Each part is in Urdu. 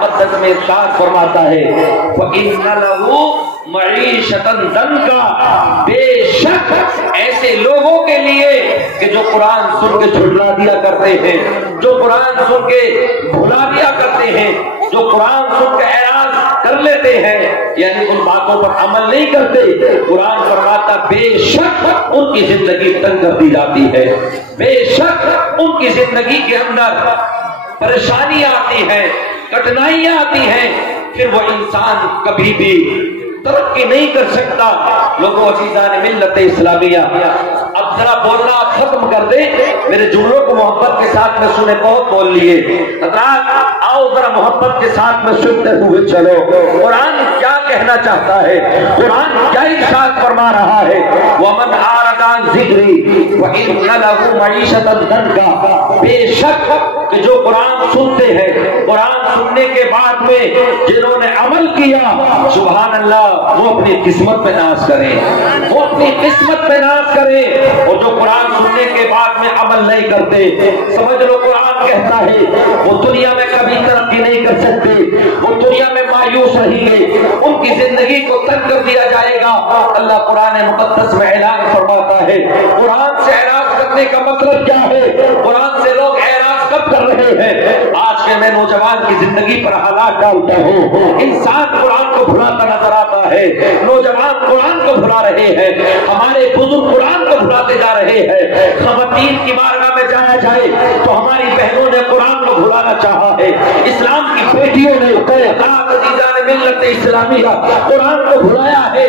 مقدس میں ارشاد فرماتا ہے وَإِنَّ لَهُ مَعِيشَةً ضَنْكَ، بے شک ایسے لوگوں کے لیے کہ جو قرآن سن کے جھٹلا دیا کرتے ہیں، جو قرآن سن کے بھلا دیا کرتے ہیں، جو قرآن سن کے اعراض کر لیتے ہیں، یعنی ان باتوں پر عمل نہیں کرتے، قرآن فرماتا بے شک ان کی زندگی تنگ کر دی جاتی ہے، بے شک ان کی زندگی کے اندر پریشانیاں آتی ہیں، کٹھنائیاں آتی ہیں، پھر وہ انسان کبھی بھی ترقی نہیں کر سکتا۔ لوگوں عزیزان ملت اسلامیہ، اب ذرا بولنا آپ ختم کر دیں، میرے جملوں کو محبت کے ساتھ میں سنے، بہت بول لیے حضرات، آؤ ذرا محبت کے ساتھ میں سنتے ہوئے چلو۔ قرآن کیا کہنا چاہتا ہے، قرآن کیا ارشاد فرما رہا ہے، وَمَنْ أَعْرَضَ عَنْ ذِكْرِي وَإِنَّ لَهُ مَعِيشَةً ضَنْكَ، بے شک کہ جو قرآن سنتے ہیں، قرآن سننے کے بعد میں جنہوں نے عمل کیا، سبحان اللہ، وہ اپنی قسمت پہ ناز کریں، وہ اپنی قسمت پہ ناز کریں، اور جو قرآن سننے کے بعد میں عمل نہیں کرتے، سمجھ لو قرآن کہتا ہے وہ دنیا میں کبھی ترقی نہیں کر سکتے، وہ دنیا میں مایوس رہیں گے، ان کی زندگی کو تنگ کر دیا جائے گا۔ اللہ قرآن مقدس میں اعلان فرماتا ہے، قرآن سے اعراض کرنے کا مطلب کیا ہے؟ قرآن سے لوگ اعراض کب کر رہے ہیں؟ آج کے میں نوجوان کی زندگی پر حالات ڈالتا ہوں، انسان قرآن کو بھلاتا نظر آتا ہے، نوجوان قرآن کو بھلا رہے ہیں، ہمارے بزرگ قرآن کو بھلاتے جا رہے ہیں۔ خواتین کی بارگاہ میں جایا جائے تو ہماری بہنوں نے قرآن کو بھلانا چاہا ہے، اسلام کی بیٹیوں نے عزیزان ملت اسلامیہ قرآن کو بھلایا ہے۔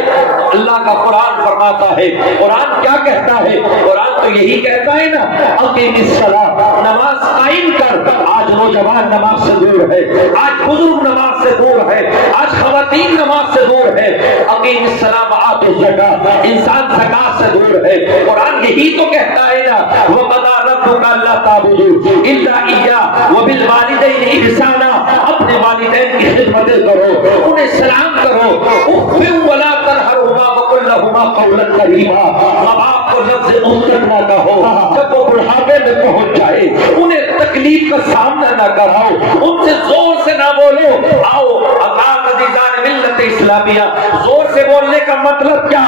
اللہ کا قرآن فرماتا ہے، قرآن کیا کہتا ہے؟ قرآن تو یہی کہتا ہے نا، اقیم الصلاۃ، نماز قائم کر۔ آج نوجوان نماز سے دور ہے، آج بزرگ نماز سے دور ہے، آج خواتین نماز سے دور ہے۔ اقیم الصلاۃ وآت الزکاۃ، انسان زکات سے دور ہے۔ قرآن یہی تو کہتا ہے نا، وَقَضَىٰ رَبُّكَ أَلَّا تَعْبُدُوا إِلَّا إِيَّاهُ وَبِالْوَالِدَيْنِ إِحْسَانًا، اپنے والدین کی خدمتیں کرو، انہیں سلام کرو، اُخْفِضْ وَلَا تَنْهَرْهُمَا وَقُل لَّهُمَا قَوْلًا كَرِيمًا، ماں باپ کو لفظ مستق نہ کہو، جب وہ بڑھاپے میں پہنچ جائے انہیں تکلیف کا سامنا نہ کراؤ، ان سے زور سے نہ بولو۔ آؤ عزیزان ملت اسلامیہ، زور سے بولنے کا مطلب کیا؟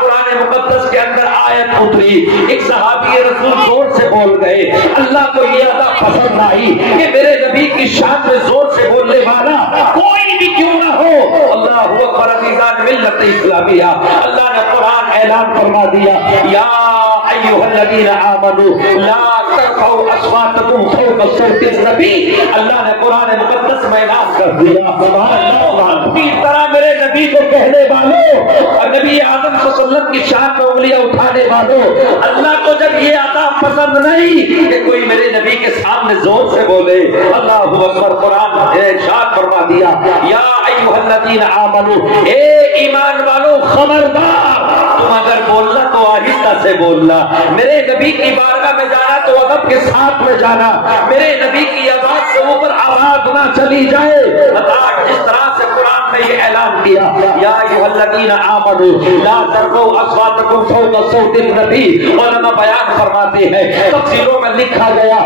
قرآن مقدس کے اندر آیت اتری، ایک صحابی رسول زور سے بول گئے، اللہ کو یہ ادا پسند آئی کہ میرے نبی کی شان میں زور سے بولنے والا کوئی بھی کیوں نہ ہو۔ اللہ اکبر عزیزان ملت اسلامیہ، اللہ نے قرآن اعلان فرما دیا، یا ایھا الذین آمنوا لا ترفعوا اصواتکم فوق صوت النبی، اللہ نے قرآن مقدس میں اعلان کر دیا، اپنی طرح میرے نبی کو کہنے والوں اور نبی اعظم صلی اللہ علیہ وسلم کی شان میں انگلیاں اٹھانے والوں، اللہ کو جب یہ عطا پسند نہیں کہ کوئی میرے نبی کے سامنے زور سے بولے۔ اللہ اکبر، قرآن نے ارشاد فرما دیا، یا ایھا الذین آمنوا، اے ایمان والو خبردار، تم اگر بولنا تو آہستہ سے بولنا، میرے نبی کی بارگاہ میں جانا تو ادب کے ساتھ میں جانا، میرے نبی کی آواز سے اوپر آواز نہ چلی جائے۔ جس طرح سے قرآن نے یہ اعلان کیا، یا ایھا الذین آمنوا لا ترفعوا اصواتکم فوق صوت النبی، علماء بیان فرماتے ہیں، تفسیروں میں لکھا گیا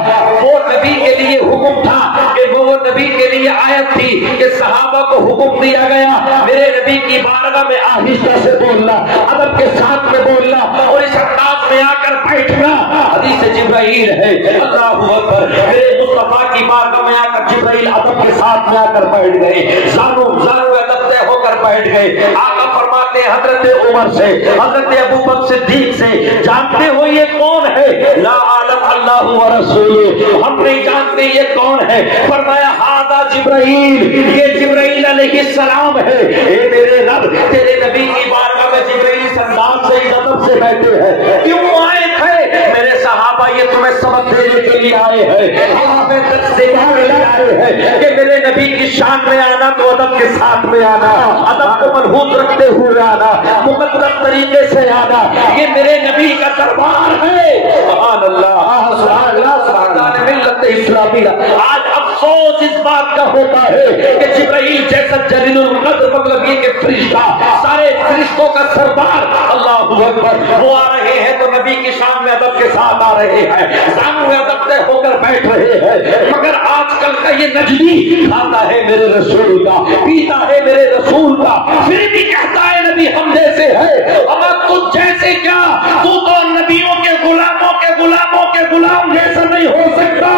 وہ نبی کے لیے حکم تھا کہ وہ نبی کے لیے آیت تھی کہ صحابہ کو حکم دیا گیا میرے نبی کی بارگاہ میں آہستہ سے بولنا، ادب کے ساتھ میں بولنا، اور اس انداز میں آ کر بیٹھنا۔ حدیث جبرائیل ہے، اللہ اکبر، میرے مصطفیٰ کی بارگاہ میں آ کر جبرائیل ادب کے ساتھ میں آ کر بیٹھ گئے، زانو ادب طے ہو کر بیٹھ گئے۔ آقا فرماتے ہیں حضرت عمر سے، حضرت ابوبکر صدیق سے، جانتے ہو یہ کون ہے؟ لا عالم اللہ ورسولہ، ہم نہیں جانتے یہ کون ہے۔ فرمایا ھذا جبرائیل، یہ جبرائیل علیہ السلام ہے۔ اے میرے رب، تیرے نبی کی بارگاہ میں جبرائیل اس انداز سے ادب سے بیٹھے ہیں، کیوں آئے تھے؟ میرے صحابہ یہ تمہیں سبق دینے کے لیے آئے ہیں، ہمیں درس دینے کے لیے آئے ہیں کہ میرے نبی کی شان میں آنا تو ادب کے ساتھ میں آنا، ادب کو ملحوظ رکھتے ہوئے آنا، مقدس طریقے سے آنا، یہ میرے نبی کا دربار ہے۔ سبحان اللہ، سبحان اللہ، سبحان اللہ، ملت اسلامیہ. آج افسوس اس بات کا ہوتا ہے کہ جبرائیل جیسا جلیل القدر, مطلب یہ کہ فرشتہ, سارے فرشتوں کا سردار, اللہ اکبر, وہ آ رہے ہیں تو نبی کی شان میں ادب کے ساتھ آ رہے ہیں, سامنے میں ادب سے ہو کر بیٹھ رہے ہیں. مگر آج کل کا یہ نجمی کھاتا ہے میرے رسول کا, پیتا ہے میرے رسول کا, پھر بھی کہتا ہے نبی ہم جیسے ہے. اب تجھ جیسے کیا, تو نبیوں کے غلاموں کے غلاموں کے غلام جیسا نہیں ہو سکتا.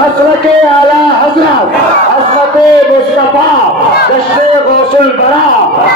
حضرت اعلی حضرت حضرت مصطفیٰ جشن غوث البرا,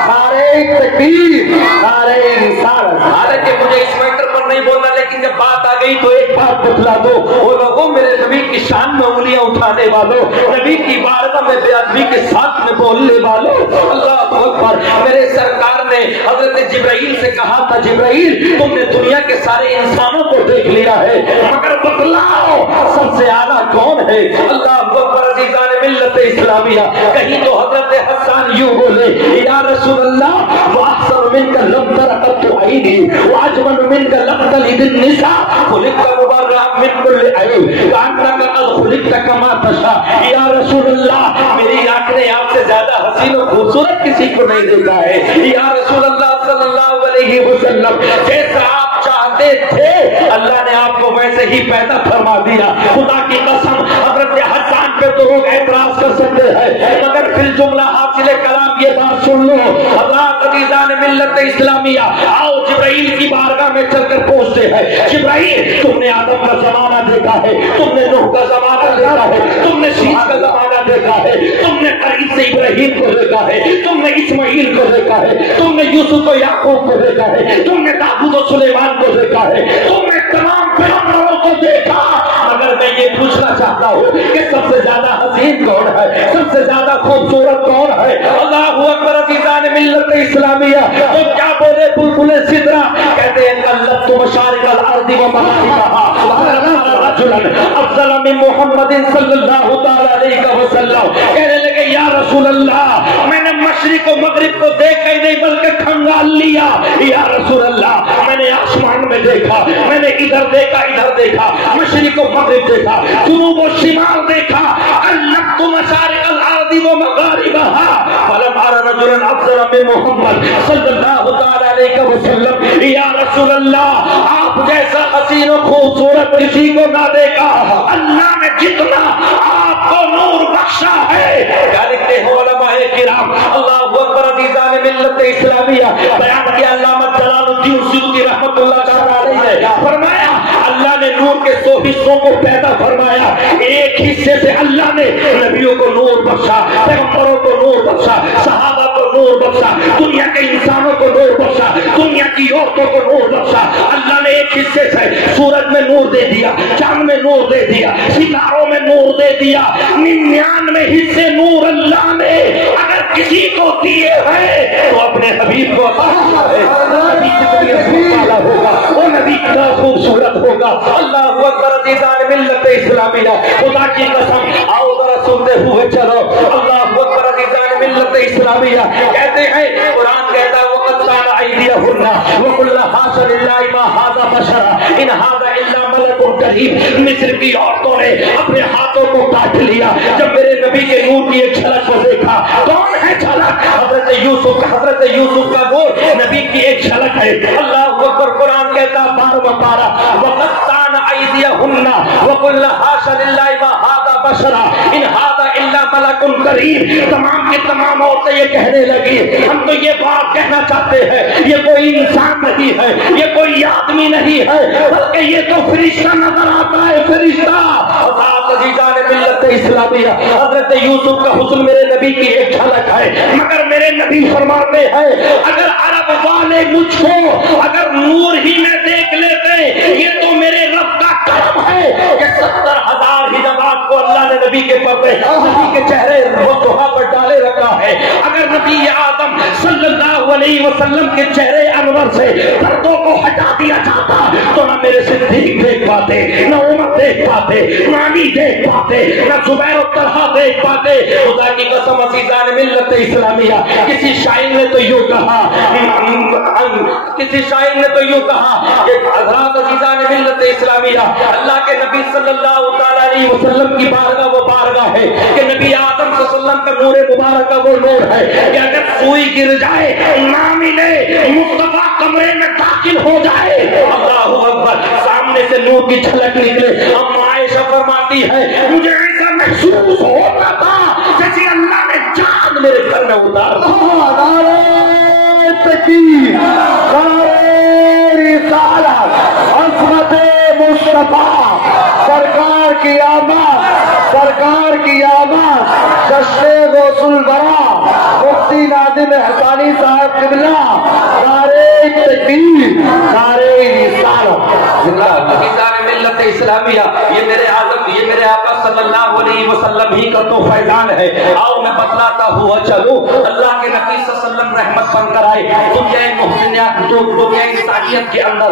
نعرہ تکبیر, نعرہ رسالت. حالانکہ مجھے اس میٹر پر نہیں بولنا, لیکن جب بات آ گئی تو ایک بات بتلا دو. وہ لوگوں, میرے نبی کی شان میں انگلیاں اٹھانے والوں, نبی کی بارگاہ میں بے ادبی کے ساتھ میں بولنے والوں, اللہ اکبر. میرے سرکار نے حضرت جبرائیل سے کہا تھا, جبرائیل تم نے دنیا کے سارے انسانوں کو دیکھ لیا ہے, مگر بتلاؤ سب سے اعلیٰ کون ہے. اللہ اکبر. عزیزان ملت اسلامیہ, کہیں تو حضرت حسان یوں بولے, یا رسول اللہ واحسن منک لم تر قط عینی واجمل منک لم تلد النساء خلقت مبرأ من کل عیب کانک قد خلقت کما تشاء. یا رسول اللہ میری آنکھ نے آپ سے زیادہ حسین و خوبصورت کسی کو نہیں دیکھا ہے. یا رسول اللہ صلی اللہ علیہ وسلم جیسا آپ چاہتے تھے اللہ نے آپ کو ویسے ہی پیدا فرما دیا. خدا کی قسم, حضرت حسان پہ تو لوگ اعتراض کر سکتے ہیں, مگر پھر جملہ حاصل کلام یہ بات سن لو. حضرات عزیزان ملت اسلامیہ, آؤ جبرائیل کی بارگاہ میں چل کر پوچھتے ہیں, جبرائیل تم نے آدم کا زمانہ دیکھا ہے, تم نے نوح کا زمانہ دیکھا ہے, تم نے شیش کا زمانہ دیکھا ہے, تم نے قریب سے ابراہیم کو دیکھا ہے, تم نے اسماعیل کو دیکھا ہے, تم نے یوسف و یعقوب کو دیکھا ہے, تم نے داؤد و سلیمان کو دیکھا ہے, تم نے تمام پیغمبروں کو دیکھا, مگر میں یہ پوچھنا چاہتا ہوں کہ سب سے زیادہ حسین کون ہے, سب سے زیادہ خوبصورت کون ہے. اللہ اکبر. عزیزان ملت اسلامیہ, تو کیا بولے بلبل سدرا, کہتے ہیں کلت مشارق الارض و مغاربها رجلا افضل من محمد صلی اللہ تعالی علیہ وسلم. کہنے لگے یا رسول اللہ میں نے مشرق و مغرب کو دیکھا ہی نہیں بلکہ کھنگال لیا. یا رسول اللہ میں نے آسمان میں دیکھا, میں نے ادھر دیکھا ادھر دیکھا, مشرق و مغرب دیکھا, جنوب و شمال دیکھا. علقت مشارق الارض و مغاربها فلم ارى رجلا افضل من محمد صلی اللہ تعالی علیہ وسلم. یا رسول اللہ آپ جیسا حسین و خوبصورت کسی کو نہ دیکھا. اللہ نے جتنا آپ کو نور بخشا ہے, کیا لکھتے ہیں علماء کرام, اللہ اکبر. عزیزان ملت اسلامیہ, بیان کیا علامہ جلال الدین سیوطی رحمۃ اللہ تعالی علیہ نے, فرمایا اللہ نے نور کے 100 حصوں کو پیدا فرمایا, ایک حصے سے اللہ نے نبیوں کو نور بخشا, پیغمبروں کو نور بخشا, صحابہ کو نور بخشا, دنیا کے انسانوں کو نور بخشا, دنیا کی عورتوں کو نور بخشا. اللہ نے ایک حصے سے سورج میں نور دے دیا, چاند میں نور دے دیا, ستاروں میں نور دے دیا. 99 حصے نور اللہ نے اگر کسی کو دیے ہیں تو اپنے حبیب کو عطا ہے. نبی جتنی رسول والا ہوگا وہ نبی کتنا خوبصورت ہوگا. اللہ اکبر. عزیزان ملت اسلامیہ, خدا کی قسم آؤ ذرا سنتے ہوئے چلو. اللہ اکبر. عزیزان ملت اسلامیہ, کہتے ہیں قرآن کہتا ہے وقت کان ایدیہن وقلنا حاشا للہ ما ھذا بشر ان ھذا الا ملک کریم. مصر کی عورتوں نے اپنے ہاتھوں کو کاٹ لیا جب میرے نبی کے نور کی ایک جھلک کو دیکھا. کون ہے جھلک؟ حضرت یوسف کا نور, نبی کی ایک جھلک ہے. اللہ اکبر. قرآن کہتا 12واں پارہ وقت کان ایدیہن وقلنا حاشا للہ ما ھذا بشر ان ھذا الا ملک کریم. تمام کی تمام عورتیں یہ کہنے لگی ہم تو یہ بات کہنا چاہتے ہیں یہ کوئی انسان نہیں ہے, یہ کوئی آدمی نہیں ہے, بلکہ یہ تو فرشتہ نظر آتا ہے, فرشتہ. عزیزان ملت اسلامیہ, حضرت یوسف کا حسن میرے نبی کی ایک جھلک ہے, مگر میرے نبی فرماتے ہیں اگر عرب والے مجھ کو اگر نور ہی میں دیکھ لیتے یہ تو میرے رب کا کرم ہے کہ 70,000 حجابات کو اللہ نے نبی کے پردے, نبی کے چہرے وضحا پر ڈالے رکھا ہے. اگر نبی آدم صلی اللہ علیہ وسلم کے چہرے انور سے پردوں کو ہٹا دیا جاتا تو نہ میرے صدیق دیکھ پاتے, نہ عمر دیکھ پاتے، نہ علی دیکھ پاتے، نہ زبیر و طلحہ دیکھ پاتے. خدا کی قسم عزیزان ملت اسلامیہ، کسی شاعر نے تو یوں کہا، کسی شاعر نے تو یوں کہا کہ حضرات عزیزان ملت اسلامیہ، اللہ کے نبی صلی اللہ تعالی علیہ وسلم کی بارگاہ وہ بارگاہ ہے کہ نبی آدم صلی اللہ علیہ وسلم کا نور مبارک کا وہ نور ہے کہ اگر سوئی گر جائے نہ ملے مصطفیٰ کمرے میں داخل ہو جائے، اللہ اکبر، سامنے سے نور کی جھلک نکلے. ام عائشہ فرماتی ہے مجھے ایسا محسوس ہوتا تھا جیسے اللہ نے چاند میرے گھر میں اتار دیا. تکبیر، نعرہ رسالت، عظمت مصطفیٰ، سرکار کی آمد، سرکار کی آمد، جشن غوث الورا مفتی ناظم حسانی صاحب قبلہ، نعرہ تکبیر، نعرہ رسالت. ملت اسلامیہ، یہ میرے آزم، یہ میرے آقا صلی اللہ علیہ وسلم ہی کا تو فیضان ہے. آؤ میں بتلاتا ہوا چلوں، اللہ کے نبی صلی اللہ علیہ وسلم رحمت بن کر آئے دنیا محسنیات، دنیا انسانیت کے اندر.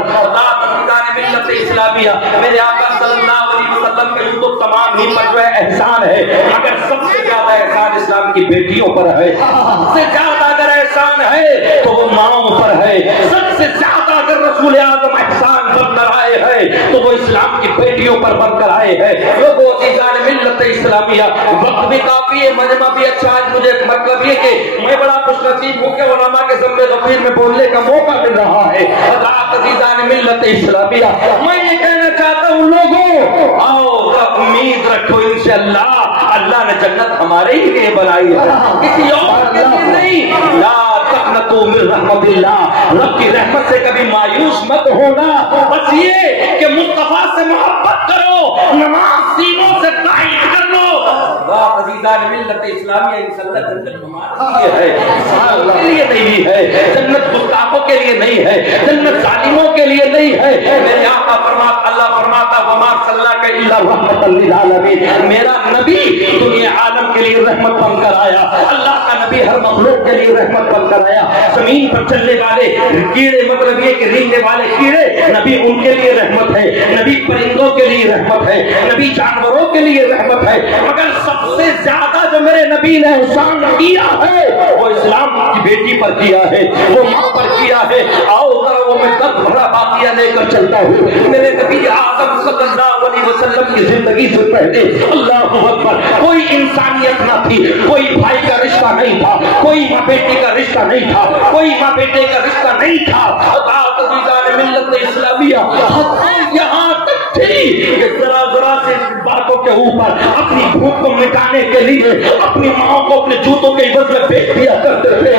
ملت اسلامیہ، میرے آقا صلی اللہ علیہ وسلم کا تو تمام ہی پر جو ہے احسان ہے، مگر سب سے زیادہ احسان اسلام کی بیٹیوں پر ہے. سب سے زیادہ اگر احسان ہے تو وہ ماؤں پر ہے. سب سے زیادہ اگر رسول اعظم احسان بن کر آئے ہیں تو وہ اسلام کی بیٹیوں پر بن کر آئے ہیں. لوگوں عزیزان ملت اسلامیہ، وقت بھی کافی ہے، مجمع بھی اچھا ہے. مجھے مطلب یہ کہ میں بڑا خوش نصیب ہوں کہ علماء کے ذمہ غفیر میں بولنے کا موقع مل رہا ہے. حضرات عزیزان ملت اسلامیہ، میں یہ کہنا چاہتا ہوں لوگوں، آؤ امید رکھو انشاءاللہ اللہ نے جنت ہمارے ہی لیے بنائی ہے، کسی اور کے لیے نہیں. لا تقنطوا من رحمت اللہ، رب کی رحمت سے کبھی مایوس مت ہونا. بس یہ کہ مصطفیٰ سے محبت کرو، نماز سینوں سے قائم کر لو. عزیزان ملت اسلامیہ، انشاءاللہ جنت ہمارے لیے ہے، انسان کے لیے نہیں ہے. جنت گستاخوں کے لیے نہیں ہے، جنت ظالموں کے لیے نہیں ہے. میرے آقا فرماتا، اللہ فرماتا وما ارسلناک الا رحمۃ للعالمین، میرا نبی دنیا عالم کے لیے رحمت بن کر آیا. اللہ کا نبی ہر مخلوق کے لیے رحمت بن کر آیا. زمین پر چلنے والے کیڑے، مطلب یہ کہ رینگنے والے کیڑے، نبی ان کے لیے رحمت ہے. نبی پرندوں کے لیے رحمت ہے، نبی جانوروں کے لیے رحمت ہے. مگر سب سے زیادہ جو میرے نبی نے احسان کیا ہے وہ اسلام کی بیٹی پر کیا ہے، وہ ماں پر کیا ہے. آؤ ذرا وہ میں درد بھرا واقعہ لے کر چلتا ہوں. میرے نبی آدم صلی اللہ علیہ وسلم کی زندگی سے پہلے، اللہ اکبر، کوئی انسانیت نہ تھی، کوئی بھائی کا رشتہ نہیں تھا، کوئی ماں بیٹی کا رشتہ نہیں تھا، کوئی ماں بیٹے کا رشتہ نہیں تھا. عزیزان ملت اسلامیہ، یہاں تک تھی کہ ذرا ذرا سے باتوں کے اوپر اپنی بھوک کو مٹانے کے لیے اپنی ماں کو اپنے جوتوں کے عوض میں بیچ دیا کرتے تھے.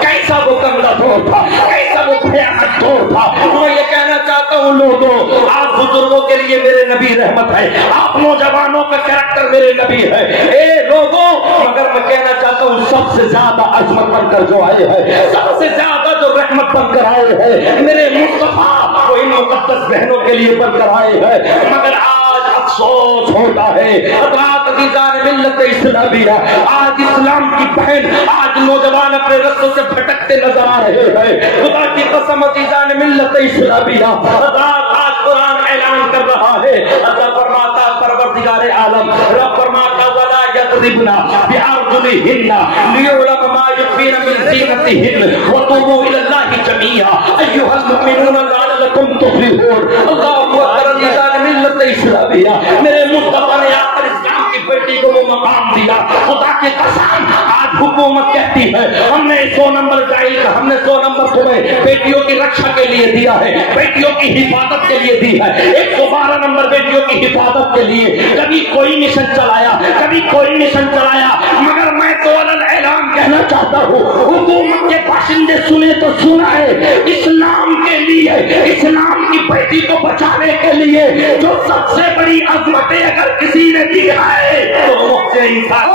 کیسا وہ کملا دور تھا، کیسا وہ بھیانک دور تھا. میں یہ کہنا چاہتا ہوں لوگوں، آپ بزرگوں کے لیے میرے نبی رحمت ہے، آپ نوجوانوں کا کریکٹر میرے نبی ہے. اے لوگوں، مگر میں کہنا چاہتا ہوں سب سے زیادہ عظمت بن کر جو آئے ہیں، سب سے زیادہ جو رحمت بن کر آئے ہیں، میرے مصطفیٰ وہ ان مقدس بہنوں کے لیے بن کر آئے ہیں. مگر آج افسوس ہوتا ہے حضرات عزیزان ملت اسلامیہ، آج اسلام کی بہن، آج نوجوان اپنے رستوں سے بھٹکتے نظر آ رہے ہیں. خدا کی قسم عزیزان ملت اسلامیہ، حضرات آج قرآن اعلان کر رہا ہے، اللہ فرماتا پروردگار عالم، رب فرماتا ولا یضربن بأرجلهن ليعلم ما يخفين من زینتهن وتوبوا إلى الله جميعا أيها المؤمنون لعلكم تفلحون. اللہ اکبر. عزیزان ملت اسلامیہ، میرے مصطفیٰ نے آخر اسلام کی بیٹی کو وہ مقام دیا. خدا کی قسم آج حکومت کہتی ہے ہم نے 100 نمبر جائل کا، ہم نے 100 نمبر تمہیں بیٹیوں کی رکشا کے لیے دیا ہے، بیٹیوں کی حفاظت کے لیے دی ہے. 112 نمبر بیٹیوں کی حفاظت کے لیے. کبھی کوئی مشن چلایا، کبھی کوئی مشن چلایا. مگر میں تو اعلان کہنا چاہتا ہوں، حکومت کے باشندے سنے تو سنا ہے، اسلام کے لیے، اسلام کی بیٹی کو بچانے کے لیے جو سب سے بڑی عظمتیں اگر کسی نے دی ہے تو وہ سے انسان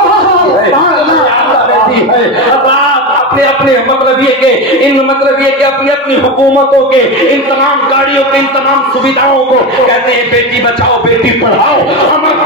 اپنے اپنے مطلب یہ کہ اپنی اپنی حکومتوں کے ان تمام گاڑیوں کے ان تمام سویدھاؤں کو کہتے ہیں بیٹی بچاؤ بیٹی پڑھاؤ. ہم اب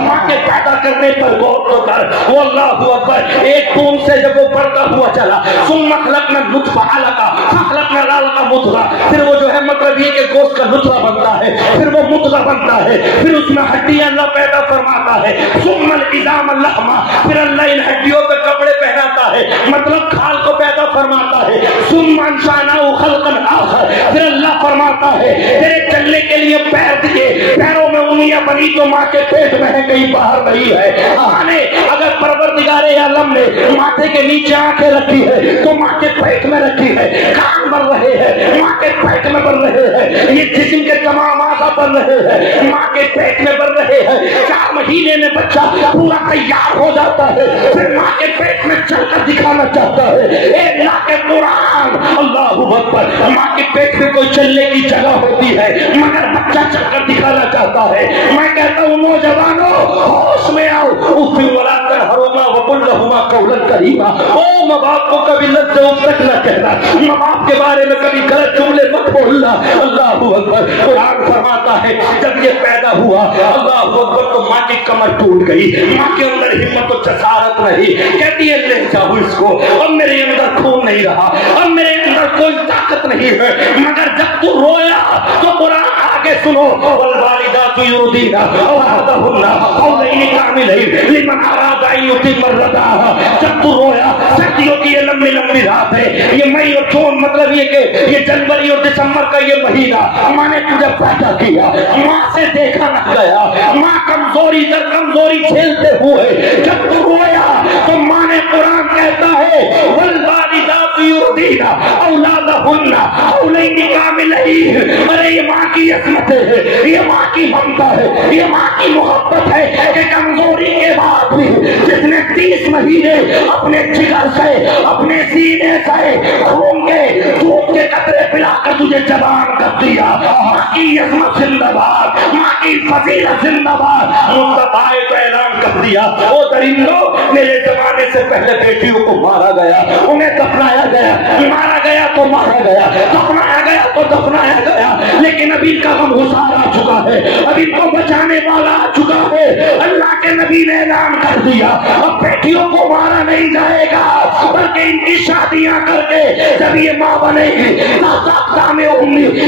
ماں کے پیدا کرنے پر غور تو کر. وہ اللہ اکبر, ایک خون سے جب وہ بڑھتا ہوا چلا, ثم خلقنا النطفہ علقہ فخلقنا العلقہ مضغہ, پھر وہ جو ہے مطلب یہ کہ گوشت کا نطفہ بنتا ہے, پھر وہ مضغہ بنتا ہے, پھر اس میں ہڈیاں اللہ پیدا فرماتا ہے, ثم العظام لحما, پھر اللہ ان ہڈیوں پہ کپڑے پہناتا ہے, مطلب کھال کو پیدا فرماتا ہے, ثم انشأناه خلقا آخر, پھر اللہ فرماتا ہے تیرے چلنے کے لیے پیر دیے, پیروں میں انگلیاں بنی تو ماں کے پیٹ میں ہے, کہیں باہر نہیں ہے. اگر پروردگار عالم نے ماتھے کے نیچے آنکھیں رکھی ہے تو ماں کے پیٹ میں رکھی ہے, کان بن رہے ہیں ماں کے پیٹ میں بن رہے ہیں, یہ جسم کے تمام اعضاء بن رہے ہیں ماں کے پیٹ میں بن رہے ہیں. 4 مہینے میں بچہ پورا تیار ہو جاتا ہے, پھر ماں کے پیٹ میں چل کر دکھانا چاہتا ہے. اے اللہ کے قرآن, اللہ اکبر, ماں کے پیٹ میں کوئی چلنے کی جگہ ہوتی ہے مگر بچہ چل کر دکھانا چاہتا ہے. میں کہتا ہوں نوجوانوں ہوش میں آؤ, اف ولا تنہرهما وقل لهما قولا کریما. او ماں باپ کو کبھی لفظ تک نہ کہنا, ماں باپ کے بارے میں کبھی غلط جملے مت بولنا. اللہ اکبر, قرآن فرماتا ہے جب یہ پیدا ہوا اللہ اکبر تو ماں کی کمر ٹوٹ گئی, ماں کے اندر ہمت و جسارت نہیں, کہتی ہے لے جاؤ اس کو, اب میرے اندر خون نہیں رہا, اب میرے اندر کوئی طاقت نہیں ہے. مگر جب تو رویا تو قرآن آگے سنو, والوالدات یرضعن اولادهن حولین کاملین لمن اراد ان یتم الرضاعہ. جب تو رویا, سردیوں کی یہ لمبی لمبی رات ہے, یہ مئی اور جون, مطلب یہ کہ یہ جنوری اور دسمبر کا یہ مہینہ, ماں نے تجھے پیدا کیا, ماں سے دیکھا نہ گیا, ماں کمزوری در کمزوری جھیلتے ہوئے جب تو رویا تو ماں نے, قرآن کہتا ہے والوالدات یرضعن اولادهن حولین کاملین. ارے یہ ماں کی عظمت ہے, یہ ماں کی ممتا ہے, یہ ماں کی محبت ہے کہ کمزوری کے بعد بھی جس نے 30 مہینے اپنے جگر سے, اپنے سینے سے خون کے دودھ کے قطرے پلا کر تجھے جوان کر دیا. ماں کی عظمت زندہ باد, ماں کی فضیلت زندہ باد. مصطفیٰ کو اعلان کر دیا, او درندوں, میرے زمانے سے پہلے بیٹیوں کو مارا گیا, انہیں دفنایا گیا, مارا گیا تو مارا گیا, دفنایا گیا تو دفنایا گیا, لیکن ابھی کا غم گسار آ چکا ہے, ابھی کو بچانے والا آ چکا ہے. اللہ کے نبی نے اعلان کر دیا اب بیٹیوں کو مارا نہیں جائے گا, بلکہ ان کی شادیاں کر کے جب یہ ماں بنے گی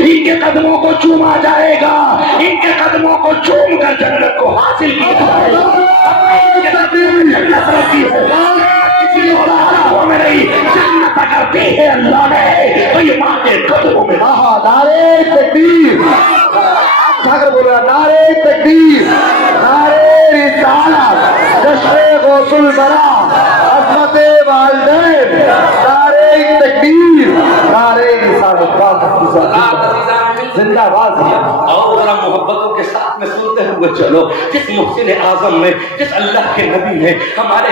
ان کے قدموں کو چوما جائے گا, ان کے قدموں کو چوم کر جنت کو حاصل کیا جائے گا. جنت رکھی ہے, کسی اور میں نہیں, جنت اگر دی ہے اللہ نے تو یہ ماں کے قدموں میں. نعرے تکبیر, اگر بولا نعرے تکبیر, نعرے رسالت, جشن غوث البرا, عظمت والدین, نعرے تکبیر, نعرے رسالت. زندہ باد. اور ذرا محبتوں کے ساتھ میں سنتے ہوئے چلو, جس محسن اعظم نے, جس اللہ کے نبی نے, ہمارے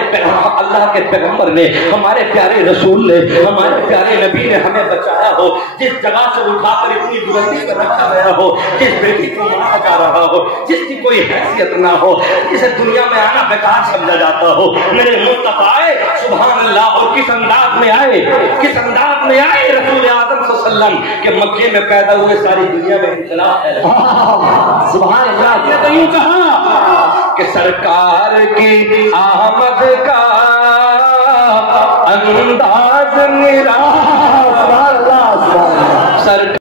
اللہ کے پیغمبر نے, ہمارے پیارے رسول نے, ہمارے پیارے نبی نے ہمیں بچایا ہو, جس جگہ سے اٹھا کر اتنی بلندی پر رکھا گیا ہو, جس بیٹی کو مارا جا رہا ہو, جس کی کوئی حیثیت نہ ہو, جسے دنیا میں آنا بیکار سمجھا جاتا ہو, میرے مصطفیٰ آئے سبحان اللہ, اور کس انداز میں آئے, کس انداز میں آئے رسول اعظم صلی اللہ علیہ وسلم کہ مکے میں پیدا ہوئے ساری دنیا میں انقلاب ہے. سبحان اللہ. یہ تو یوں کہا کہ سرکار کی آمد کا انداز میرا, سبحان اللہ. سرکار